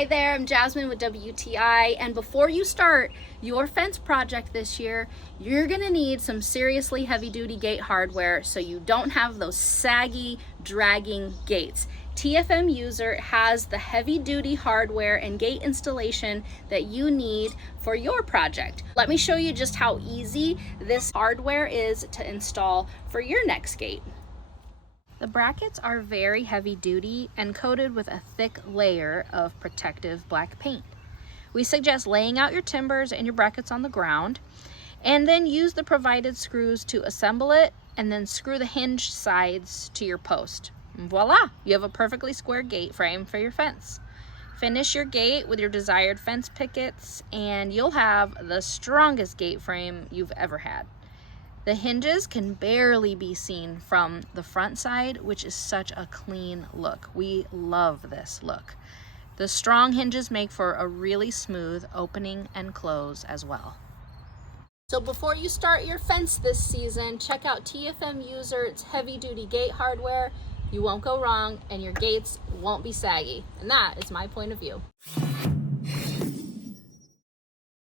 Hi there, I'm Jasmine with WTI, and before you start your fence project this year, you're gonna need some seriously heavy-duty gate hardware so you don't have those saggy, dragging gates. TFMUZERT has the heavy-duty hardware and gate installation that you need for your project. Let me show you just how easy this hardware is to install for your next gate. The brackets are very heavy duty and coated with a thick layer of protective black paint. We suggest laying out your timbers and your brackets on the ground and then use the provided screws to assemble it and then screw the hinge sides to your post. And voila, you have a perfectly square gate frame for your fence. Finish your gate with your desired fence pickets and you'll have the strongest gate frame you've ever had. The hinges can barely be seen from the front side, which is such a clean look. We love this look. The strong hinges make for a really smooth opening and close as well. So before you start your fence this season, check out TFMUZERT's heavy-duty gate hardware. You won't go wrong and your gates won't be saggy. And that is my point of view.